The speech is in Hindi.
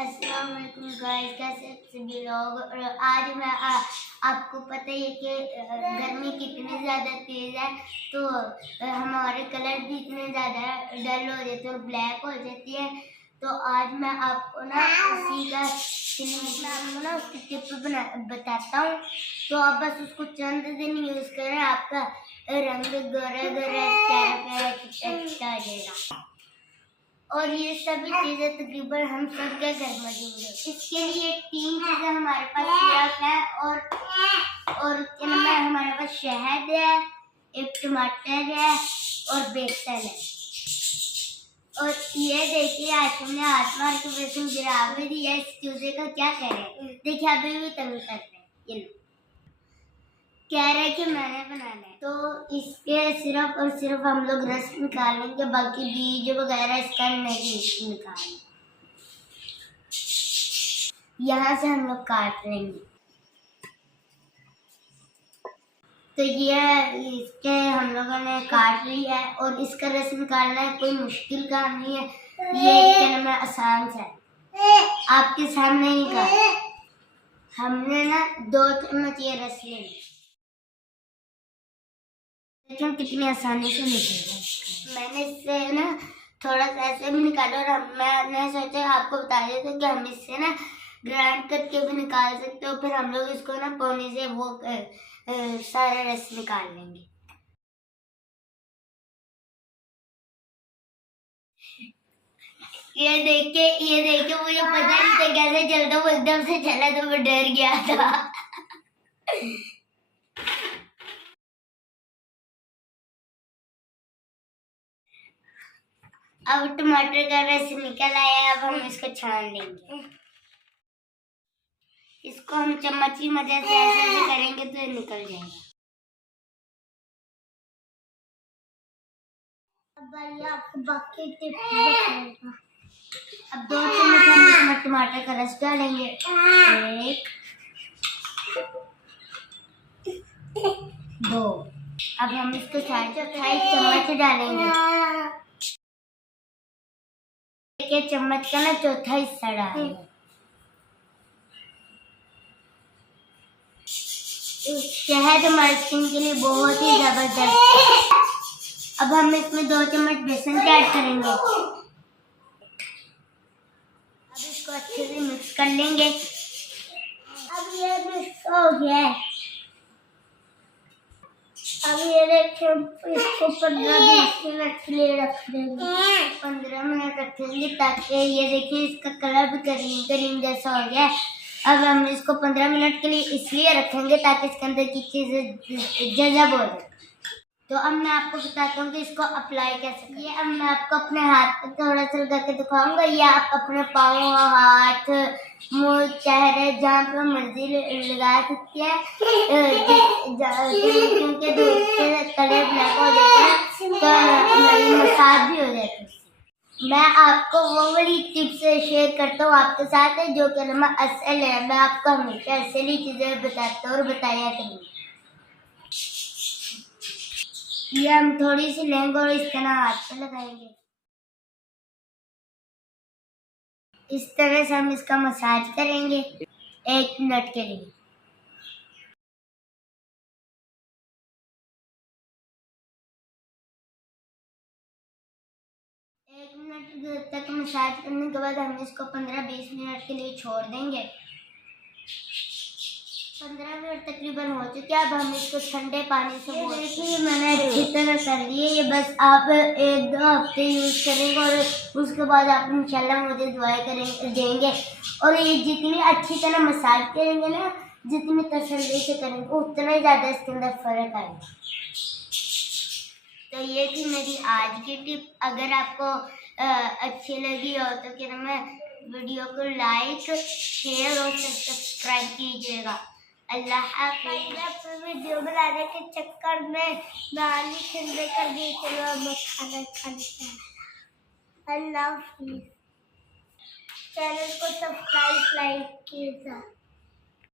अस्सलाम वालेकुम गाइस, कैसे सभी लोग। और आज मैं आपको पता ही है कि गर्मी कितनी ज़्यादा तेज़ है, तो हमारे कलर भी इतने ज़्यादा डल हो जाते हैं और ब्लैक हो जाती है। तो आज मैं आपको ना उसी का आपको ना उसकी टिप बताता हूँ। तो आप बस उसको चंद दिन यूज़ करें, आपका रंग गोरा गोरा प्यारा प्यारा चिट्टा आ जाएगा। और ये सभी चीजें तकरीबन हम सब के घर में मौजूद है। इसके लिए 3 चीजें हमारे पास सिरप है और क्या नाम है, हमारे पास शहद है, एक टमाटर है और बेसन है। और ये देखिए आज हमने हाथ मार के बेसन गिरा भी दिया। इस चूजे का क्या करें, देखिए अभी भी तंग कर रहे हैं। ये लो, कह रहे कि मैंने बनाना है। तो इसके सिर्फ और सिर्फ हम लोग रस निकालेंगे, बाकी बीज वगैरह इसका नहीं निकालेंगे। यहाँ से हम लोग काट लेंगे। तो ये इसके हम लोगों ने काट लिया है और इसका रस निकालना है कोई मुश्किल काम नहीं है। ये क्या नाम है, आसान सा है, आपके सामने ही का। हमने ना 2 चम्मच ये रस ले लिया, देखिए कितनी आसानी से निकल। मैंने इससे ना थोड़ा सा ऐसे भी निकाला और मैंने सोचा आपको बता देते कि हम इससे ना ग्राइंड करके भी निकाल सकते हो। फिर हम लोग इसको ना पानी से वो सारा रस निकाल लेंगे। ये देख के मुझे पता नहीं था कैसे चलता, वो एकदम से चला तो मैं डर गया था। अब टमाटर का रस निकल आया, अब हम इसको छान लेंगे। इसको हम चम्मच की मदद से ऐसे करेंगे तो ये निकल जाएगा। अब आपको बाकी टिप बताऊंगा। अब 2 चम्मच हम इसमें टमाटर का रस डालेंगे, 1 2। अब हम इसको 4 चम्मच डालेंगे, 1 चम्मच का ना चौथा हिस्सा डालेंगे। शहद हमारे स्किन के लिए बहुत ही जबरदस्त है। अब हम इसमें 2 चम्मच बेसन ऐड करेंगे। अब इसको अच्छे से मिक्स कर लेंगे। अब ये मिक्स हो गया है। अब ये देखिए, इसको 15-20 मिनट के लिए रख देंगे। 15 मिनट रखेंगे ताकि ये देखिए इसका कलर भी करीम करीम जैसा हो गया है। अब हम इसको 15 मिनट के लिए इसलिए रखेंगे ताकि इसके अंदर की चीजें जज़ब हो जाए। तो अब मैं आपको बताता हूँ कि इसको अप्लाई कैसे करें। ये अब मैं आपको अपने हाथ पे थोड़ा सा लगा के दिखाऊंगा, या आप अपने पाँव, हाथ, मुंह, चेहरे जहाँ पे मर्जी लगा सकते हैं। क्योंकि धूप से कलर ब्लैक हो जाता है तो मसाज भी हो जाती है। मैं आपको वो वाली टिप्स शेयर करता हूँ आपके साथ जो कि असल है। मैं आपको हमेशा असली चीजें बताता हूँ और बताया करूँगी। ये हम थोड़ी सी लेंगे और इस तरह हाथ पे लगाएंगे। इस तरह से हम इसका मसाज करेंगे 1 मिनट के लिए। 1 मिनट तक मसाज करने के बाद हम इसको 15-20 मिनट के लिए छोड़ देंगे। 15 मिनट तकरीबन हो चुके। अब हम इसको ठंडे पानी से देखिए मैंने अच्छी तरह कर लिए। ये बस आप 1-2 हफ्ते यूज़ करेंगे और उसके बाद आप इंशाल्लाह मुझे दुआएं देंगे। और ये जितनी अच्छी तरह मसाज करेंगे ना, जितनी तसल्ली से करेंगे, उतना ही ज़्यादा इसके अंदर फ़र्क आएगा। तो ये थी मेरी आज की टिप। अगर आपको अच्छी लगी हो तो क्या नाम है, वीडियो को लाइक, शेयर और सब्सक्राइब कीजिएगा। अल्लाह हाफ़िज़। वीडियो बनाने के चक्कर में नाली ठंडे कर दी, चलो अब खाना खाते हैं। अल्लाह हाफ़िज़। चैनल को सब्सक्राइब लाइक कीजिए।